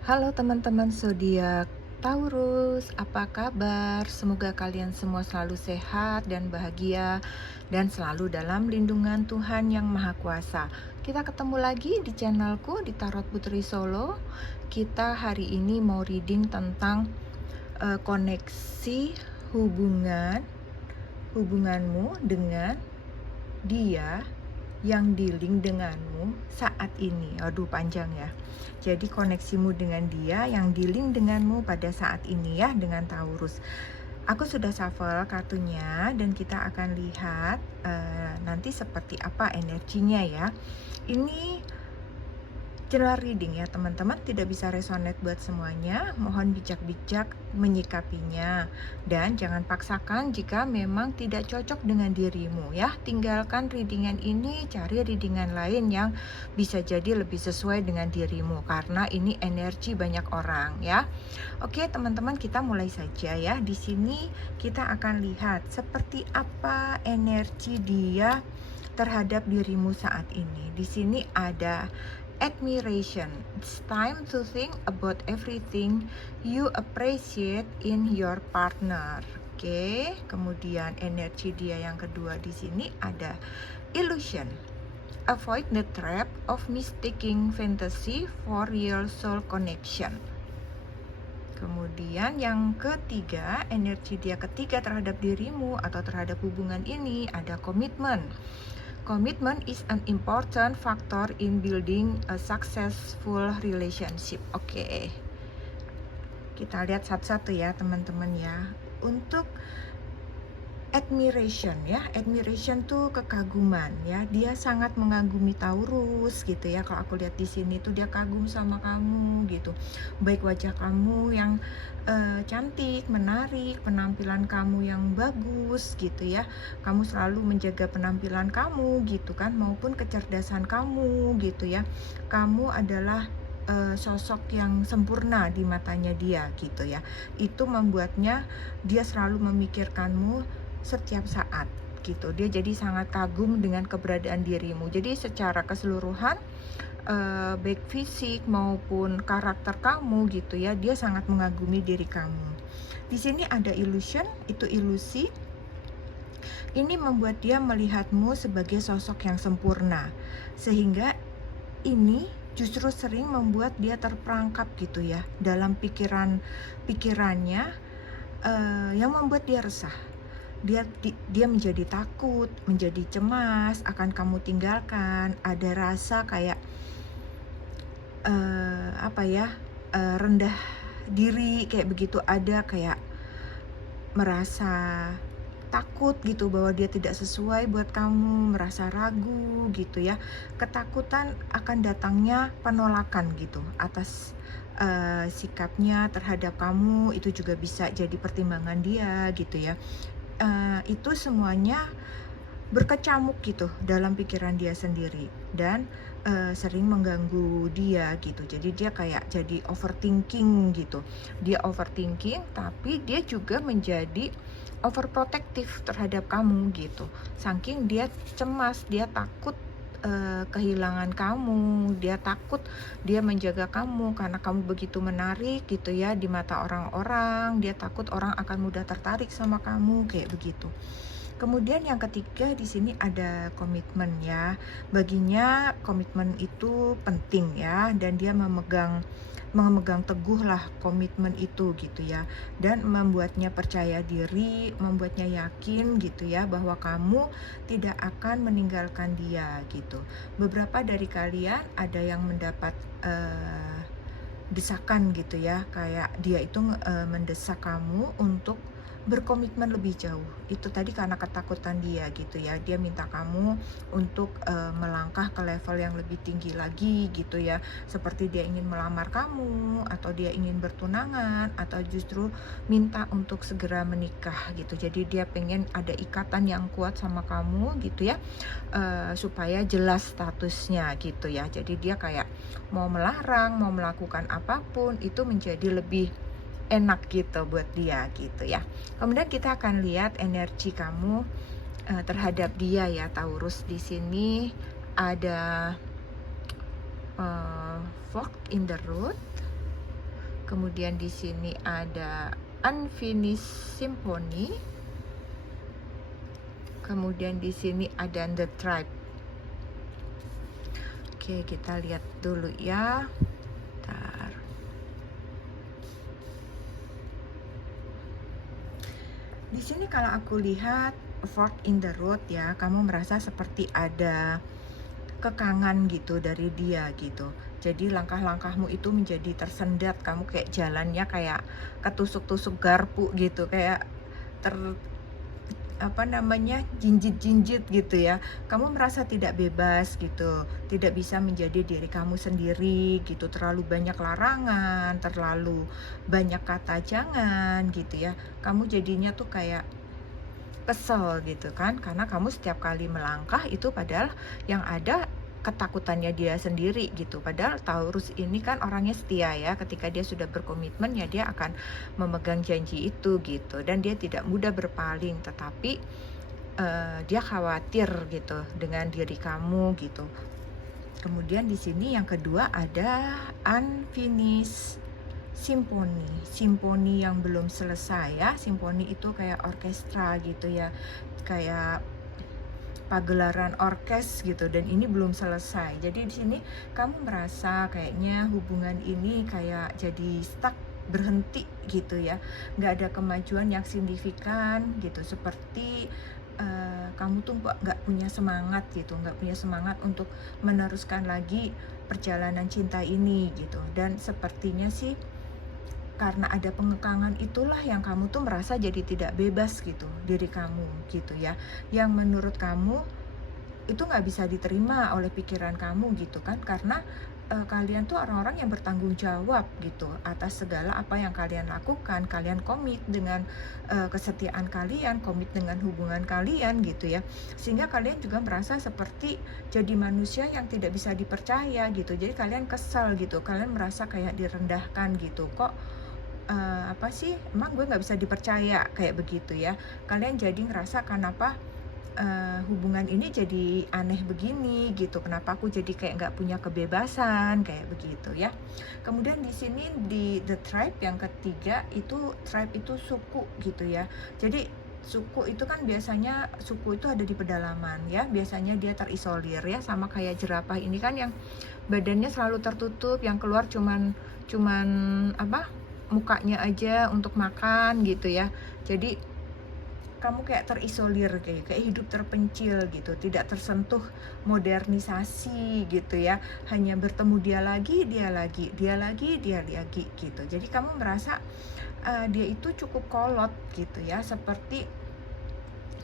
Halo teman-teman zodiak Taurus, apa kabar? Semoga kalian semua selalu sehat dan bahagia dan selalu dalam lindungan Tuhan yang Maha Kuasa. Kita ketemu lagi di channelku di Tarot Putri Solo. Kita hari ini mau reading tentang koneksi hubunganmu dengan dia yang dealing denganmu saat ini. Aduh, panjang ya. Jadi koneksimu dengan dia yang dealing denganmu pada saat ini ya, dengan Taurus. Aku sudah shuffle kartunya dan kita akan lihat nanti seperti apa energinya ya. Ini general reading ya teman-teman, tidak bisa resonate buat semuanya. Mohon bijak-bijak menyikapinya dan jangan paksakan jika memang tidak cocok dengan dirimu ya. Tinggalkan readingan ini, cari readingan lain yang bisa jadi lebih sesuai dengan dirimu karena ini energi banyak orang ya. Oke teman-teman, kita mulai saja ya. Di sini kita akan lihat seperti apa energi dia terhadap dirimu saat ini. Di sini ada admiration. It's time to think about everything you appreciate in your partner. Oke, kemudian energi dia yang kedua di sini ada illusion. Avoid the trap of mistaking fantasy for real soul connection. Kemudian yang ketiga, energi dia ketiga terhadap dirimu atau terhadap hubungan ini ada komitmen. Commitment is an important factor in building a successful relationship. Oke. Kita lihat satu-satu ya teman-teman ya. Untuk admiration ya, admiration tuh kekaguman ya. Dia sangat mengagumi Taurus gitu ya. Kalau aku lihat di sini tuh dia kagum sama kamu gitu. Baik wajah kamu yang cantik, menarik, penampilan kamu yang bagus gitu ya. Kamu selalu menjaga penampilan kamu gitu kan, maupun kecerdasan kamu gitu ya. Kamu adalah sosok yang sempurna di matanya dia gitu ya. Itu membuatnya dia selalu memikirkanmu setiap saat gitu. Dia jadi sangat kagum dengan keberadaan dirimu. Jadi secara keseluruhan baik fisik maupun karakter kamu gitu ya, dia sangat mengagumi diri kamu. Di sini ada illusion, itu ilusi. Ini membuat dia melihatmu sebagai sosok yang sempurna, sehingga ini justru sering membuat dia terperangkap gitu ya dalam pikirannya, yang membuat dia resah. Dia menjadi takut, menjadi cemas akan kamu tinggalkan. Ada rasa kayak rendah diri kayak begitu, ada kayak merasa takut gitu bahwa dia tidak sesuai buat kamu, merasa ragu gitu ya. Ketakutan akan datangnya penolakan gitu atas sikapnya terhadap kamu. Itu juga bisa jadi pertimbangan dia gitu ya. Itu semuanya berkecamuk gitu dalam pikiran dia sendiri dan sering mengganggu dia gitu. Jadi dia kayak jadi overthinking gitu. Dia overthinking tapi dia juga menjadi overprotective terhadap kamu gitu. Saking dia cemas, dia takut kehilangan kamu, dia takut dia menjaga kamu karena kamu begitu menarik gitu ya di mata orang-orang. Dia takut orang akan mudah tertarik sama kamu kayak begitu. Kemudian yang ketiga di sini ada komitmen ya. Baginya komitmen itu penting ya, dan dia memegang teguh lah komitmen itu gitu ya, dan membuatnya percaya diri, membuatnya yakin gitu ya bahwa kamu tidak akan meninggalkan dia gitu. Beberapa dari kalian ada yang mendapat desakan gitu ya, kayak dia itu mendesak kamu untuk berkomitmen lebih jauh. Itu tadi karena ketakutan dia gitu ya. Dia minta kamu untuk melangkah ke level yang lebih tinggi lagi gitu ya. Seperti dia ingin melamar kamu, atau dia ingin bertunangan, atau justru minta untuk segera menikah gitu. Jadi dia pengen ada ikatan yang kuat sama kamu gitu ya, supaya jelas statusnya gitu ya. Jadi dia kayak mau melarang, mau melakukan apapun itu menjadi lebih enak gitu buat dia gitu ya. Kemudian kita akan lihat energi kamu terhadap dia ya Taurus. Di sini ada fork in the road, Kemudian di sini ada Unfinished Symphony. Kemudian di sini ada The Tribe. Oke, kita lihat dulu ya. Bentar. Di sini kalau aku lihat fork in the road ya, kamu merasa seperti ada kekangan gitu dari dia gitu. Jadi langkah-langkahmu itu menjadi tersendat, kamu kayak jalannya kayak ketusuk-tusuk garpu gitu, kayak ter apa namanya, jinjit-jinjit gitu ya. Kamu merasa tidak bebas gitu, tidak bisa menjadi diri kamu sendiri gitu, terlalu banyak larangan, terlalu banyak kata jangan gitu ya. Kamu jadinya tuh kayak kesel gitu kan, karena kamu setiap kali melangkah itu padahal yang ada ketakutannya dia sendiri gitu. Padahal Taurus ini kan orangnya setia ya, ketika dia sudah berkomitmen ya dia akan memegang janji itu gitu, dan dia tidak mudah berpaling, tetapi dia khawatir gitu dengan diri kamu gitu. Kemudian di sini yang kedua ada Unfinished Simfoni, simfoni yang belum selesai ya. Simfoni itu kayak orkestra gitu ya, kayak pagelaran orkes gitu, dan ini belum selesai. Jadi di sini kamu merasa kayaknya hubungan ini kayak jadi stuck, berhenti gitu ya, nggak ada kemajuan yang signifikan gitu, seperti kamu tuh nggak punya semangat gitu, nggak punya semangat untuk meneruskan lagi perjalanan cinta ini gitu. Dan sepertinya sih karena ada pengekangan itulah yang kamu tuh merasa jadi tidak bebas gitu diri kamu gitu ya, yang menurut kamu itu nggak bisa diterima oleh pikiran kamu gitu kan, karena kalian tuh orang-orang yang bertanggung jawab gitu atas segala apa yang kalian lakukan. Kalian komit dengan kesetiaan kalian, komit dengan hubungan kalian gitu ya, sehingga kalian juga merasa seperti jadi manusia yang tidak bisa dipercaya gitu. Jadi kalian kesal gitu, kalian merasa kayak direndahkan gitu, kok apa sih, emang gue nggak bisa dipercaya, kayak begitu ya. Kalian jadi ngerasa kenapa hubungan ini jadi aneh begini gitu, kenapa aku jadi kayak nggak punya kebebasan, kayak begitu ya. Kemudian di sini di The Tribe yang ketiga itu, tribe itu suku gitu ya. Jadi suku itu kan biasanya, suku itu ada di pedalaman ya, biasanya dia terisolir ya, sama kayak jerapah ini kan yang badannya selalu tertutup, yang keluar cuman cuman apa, mukanya aja untuk makan gitu ya. Jadi kamu kayak terisolir, kayak hidup terpencil gitu, tidak tersentuh modernisasi gitu ya, hanya bertemu dia lagi, dia lagi, dia lagi, dia lagi gitu. Jadi kamu merasa dia itu cukup kolot gitu ya, seperti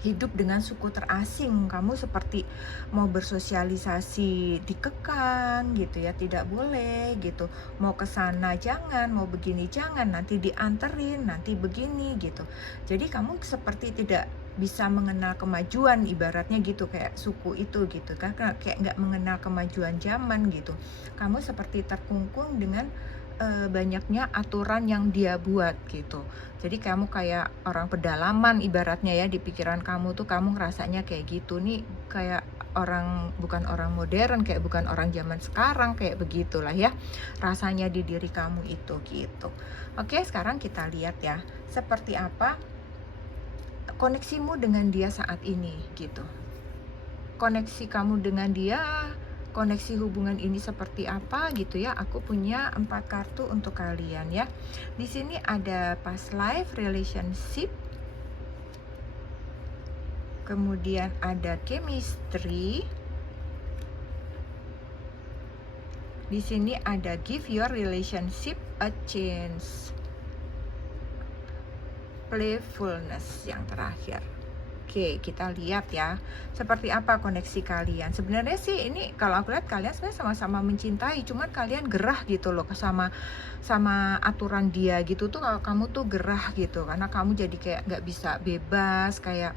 hidup dengan suku terasing. Kamu seperti mau bersosialisasi dikekang gitu ya, tidak boleh gitu, mau ke sana jangan, mau begini jangan, nanti dianterin, nanti begini gitu. Jadi kamu seperti tidak bisa mengenal kemajuan, ibaratnya gitu, kayak suku itu gitu kan, kayak nggak mengenal kemajuan zaman gitu. Kamu seperti terkungkung dengan banyaknya aturan yang dia buat gitu. Jadi kamu kayak orang pedalaman ibaratnya ya, di pikiran kamu tuh kamu ngerasanya kayak gitu nih, kayak orang, bukan orang modern, kayak bukan orang zaman sekarang, kayak begitulah ya rasanya di diri kamu itu gitu. Oke, sekarang kita lihat ya, seperti apa koneksimu dengan dia saat ini gitu. Koneksi kamu dengan dia, koneksi hubungan ini seperti apa gitu ya. Aku punya 4 kartu untuk kalian ya. Di sini ada past life relationship, kemudian ada chemistry, di sini ada give your relationship a chance, playfulness yang terakhir. Oke, kita lihat ya, seperti apa koneksi kalian. Sebenarnya sih ini kalau aku lihat kalian sebenarnya sama-sama mencintai, cuman kalian gerah gitu loh sama aturan dia gitu tuh. Kalau kamu tuh gerah gitu, karena kamu jadi kayak nggak bisa bebas, kayak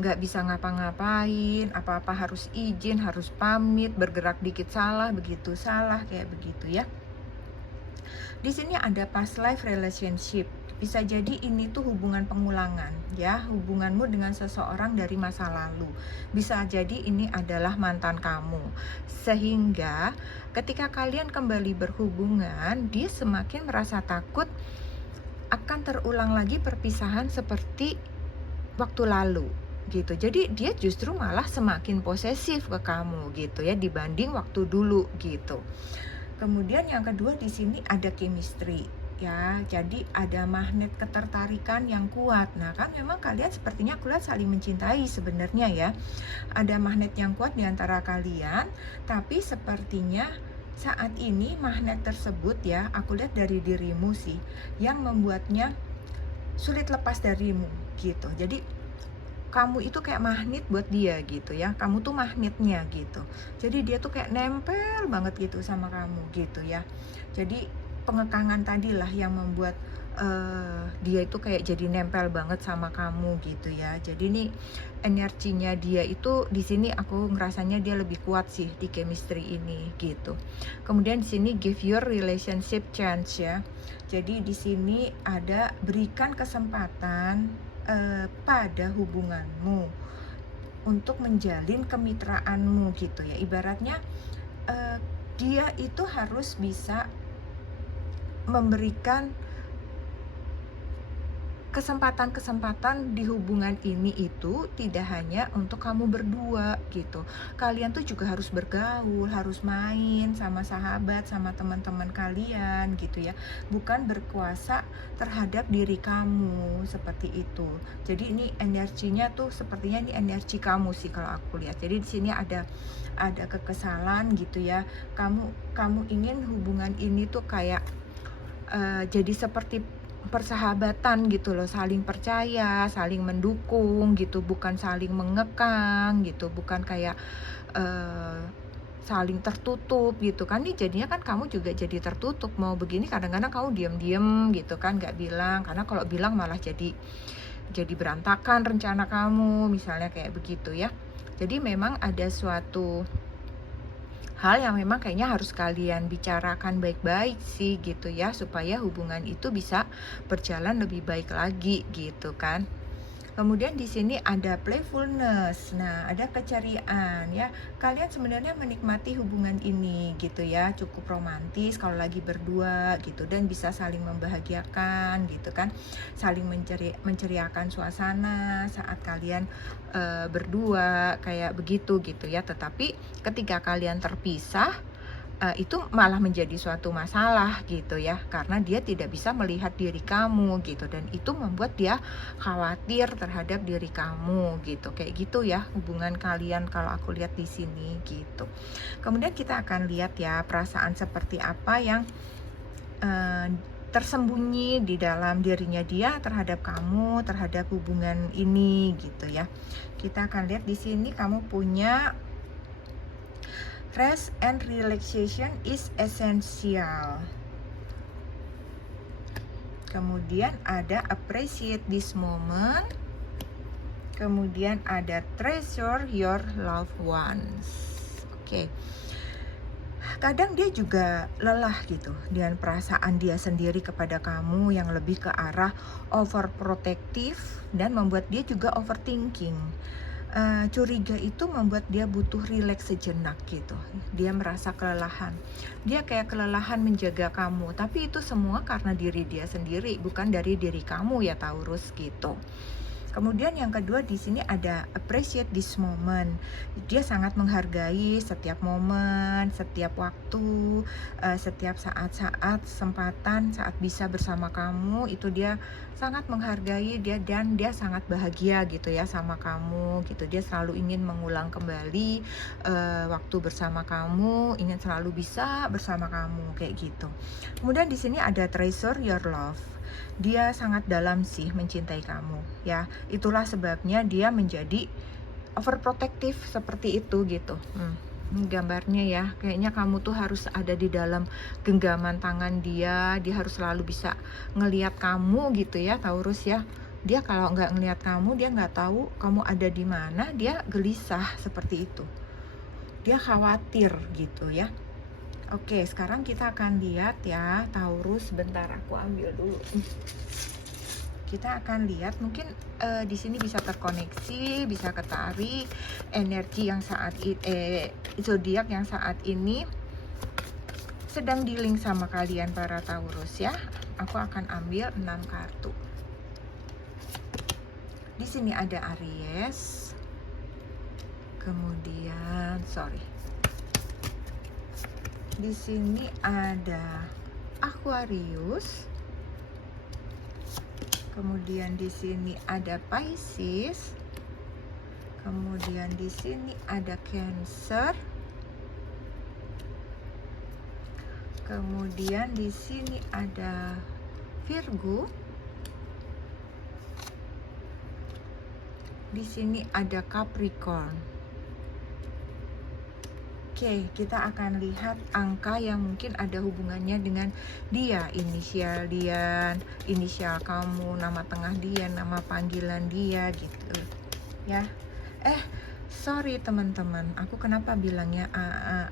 nggak bisa ngapa-ngapain, apa-apa harus izin, harus pamit, bergerak dikit salah, begitu salah, kayak begitu ya. Di sini ada past life relationship. Bisa jadi ini tuh hubungan pengulangan ya, hubunganmu dengan seseorang dari masa lalu. Bisa jadi ini adalah mantan kamu. Sehingga ketika kalian kembali berhubungan, dia semakin merasa takut akan terulang lagi perpisahan seperti waktu lalu gitu. Jadi dia justru malah semakin posesif ke kamu gitu ya, dibanding waktu dulu gitu. Kemudian yang kedua di sini ada chemistry ya. Jadi ada magnet ketertarikan yang kuat. Nah, kan memang kalian sepertinya aku lihat saling mencintai sebenarnya ya. Ada magnet yang kuat di antara kalian, tapi sepertinya saat ini magnet tersebut ya, aku lihat dari dirimu sih yang membuatnya sulit lepas darimu gitu. Jadi kamu itu kayak magnet buat dia gitu ya, kamu tuh magnetnya gitu. Jadi dia tuh kayak nempel banget gitu sama kamu gitu ya. Jadi pengekangan tadilah yang membuat dia itu kayak jadi nempel banget sama kamu gitu ya. Jadi nih energinya dia itu di sini aku ngerasanya dia lebih kuat sih di chemistry ini gitu. Kemudian di sini give your relationship chance ya. Jadi di sini ada berikan kesempatan pada hubunganmu untuk menjalin kemitraanmu gitu ya. Ibaratnya dia itu harus bisa memberikan kesempatan-kesempatan di hubungan ini itu tidak hanya untuk kamu berdua gitu. Kalian tuh juga harus bergaul, harus main sama sahabat, sama teman-teman kalian gitu ya. Bukan berkuasa terhadap diri kamu seperti itu. Jadi ini energinya tuh sepertinya ini energi kamu sih kalau aku lihat. Jadi di sini ada kekesalan gitu ya. Kamu ingin hubungan ini tuh kayak jadi seperti persahabatan gitu loh, saling percaya, saling mendukung gitu, bukan saling mengekang gitu, bukan kayak saling tertutup gitu kan. Nih jadinya kan kamu juga jadi tertutup, mau begini kadang-kadang kamu diem-diem gitu kan, nggak bilang, karena kalau bilang malah jadi berantakan rencana kamu, misalnya kayak begitu ya. Jadi memang ada suatu hal yang memang kayaknya harus kalian bicarakan baik-baik sih gitu ya, supaya hubungan itu bisa berjalan lebih baik lagi gitu kan. Kemudian di sini ada playfulness. Nah, ada keceriaan ya. Kalian sebenarnya menikmati hubungan ini gitu ya, cukup romantis kalau lagi berdua gitu, dan bisa saling membahagiakan gitu kan. Saling menceriakan suasana saat kalian berdua kayak begitu gitu ya. Tetapi ketika kalian terpisah, itu malah menjadi suatu masalah gitu ya, karena dia tidak bisa melihat diri kamu gitu, dan itu membuat dia khawatir terhadap diri kamu gitu, kayak gitu ya hubungan kalian kalau aku lihat di sini gitu. Kemudian kita akan lihat ya perasaan seperti apa yang tersembunyi di dalam dirinya dia terhadap kamu, terhadap hubungan ini gitu ya. Kita akan lihat di sini kamu punya rest and relaxation is essential. Kemudian ada appreciate this moment. Kemudian ada treasure your loved ones. Oke. Kadang dia juga lelah gitu dengan perasaan dia sendiri kepada kamu yang lebih ke arah overprotective, dan membuat dia juga overthinking. Curiga itu membuat dia butuh rileks sejenak gitu. Dia merasa kelelahan. Dia kayak kelelahan menjaga kamu, tapi itu semua karena diri dia sendiri, bukan dari diri kamu ya Taurus gitu. Kemudian yang kedua di sini ada appreciate this moment. Dia sangat menghargai setiap momen, setiap waktu, setiap saat-saat kesempatan saat bisa bersama kamu, itu dia sangat menghargai dia, dan dia sangat bahagia gitu ya sama kamu gitu. Dia selalu ingin mengulang kembali waktu bersama kamu, ingin selalu bisa bersama kamu kayak gitu. Kemudian di sini ada treasure your love. Dia sangat dalam sih mencintai kamu ya. Itulah sebabnya dia menjadi overprotective seperti itu gitu. Ini gambarnya ya, kayaknya kamu tuh harus ada di dalam genggaman tangan dia. Dia harus selalu bisa ngelihat kamu gitu ya Taurus ya. Dia kalau nggak ngelihat kamu, dia nggak tahu kamu ada di mana, dia gelisah seperti itu. Dia khawatir gitu ya. Oke, sekarang kita akan lihat ya, Taurus. Bentar, aku ambil dulu. Kita akan lihat mungkin di sini bisa terkoneksi, bisa ketarik energi yang zodiak yang saat ini sedang di-link sama kalian para Taurus ya. Aku akan ambil 6 kartu. Di sini ada Aries. Kemudian, di sini ada Aquarius. Kemudian di sini ada Pisces. Kemudian di sini ada Cancer. Kemudian di sini ada Virgo. Di sini ada Capricorn. Oke, kita akan lihat angka yang mungkin ada hubungannya dengan dia, inisial dia, inisial kamu, nama tengah dia, nama panggilan dia gitu. Ya. Sorry teman-teman, aku kenapa bilangnya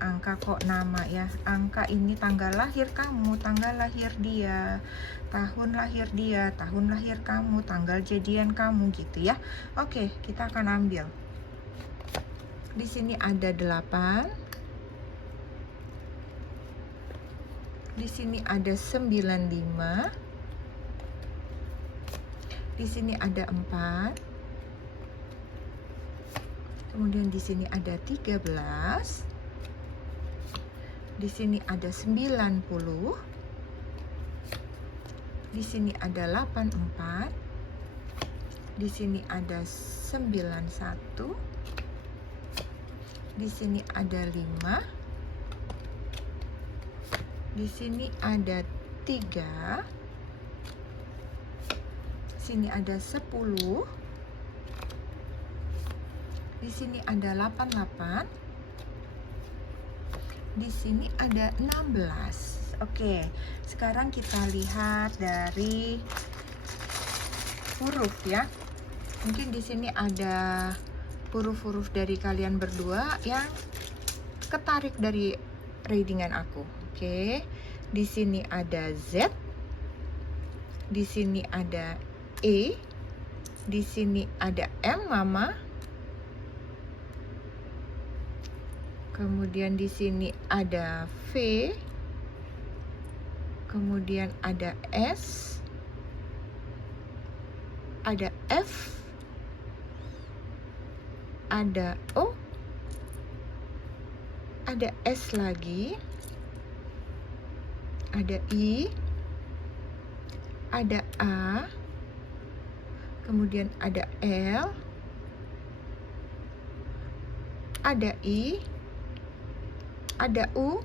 angka kok nama ya? Angka ini tanggal lahir kamu, tanggal lahir dia, tahun lahir dia, tahun lahir kamu, tanggal jadian kamu gitu ya. Oke, kita akan ambil. Di sini ada 8. Di sini ada 95. Di sini ada 4. Kemudian di sini ada 13. Di sini ada 90. Di sini ada 84. Di sini ada 91. Di sini ada 5. Di sini ada 3. Sini ada 10. Di sini ada 88. Di sini ada 16. Oke, sekarang kita lihat dari huruf ya. Mungkin di sini ada huruf-huruf dari kalian berdua yang ketarik dari readingan aku. Oke, di sini ada Z, di sini ada E, di sini ada M mama, kemudian di sini ada V, kemudian ada S, ada F, ada O, ada S lagi, ada I, ada A, kemudian ada L, ada I, ada U,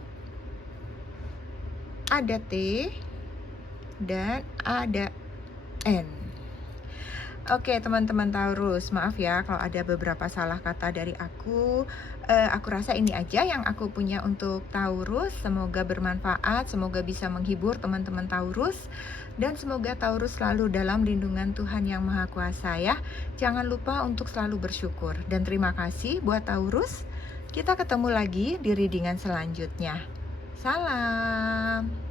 ada T, dan ada N. Oke teman-teman Taurus, maaf ya kalau ada beberapa salah kata dari aku. Aku rasa ini aja yang aku punya untuk Taurus. Semoga bermanfaat, semoga bisa menghibur teman-teman Taurus. Dan semoga Taurus selalu dalam lindungan Tuhan Yang Maha Kuasa ya. Jangan lupa untuk selalu bersyukur. Dan terima kasih buat Taurus. Kita ketemu lagi di readingan selanjutnya. Salam.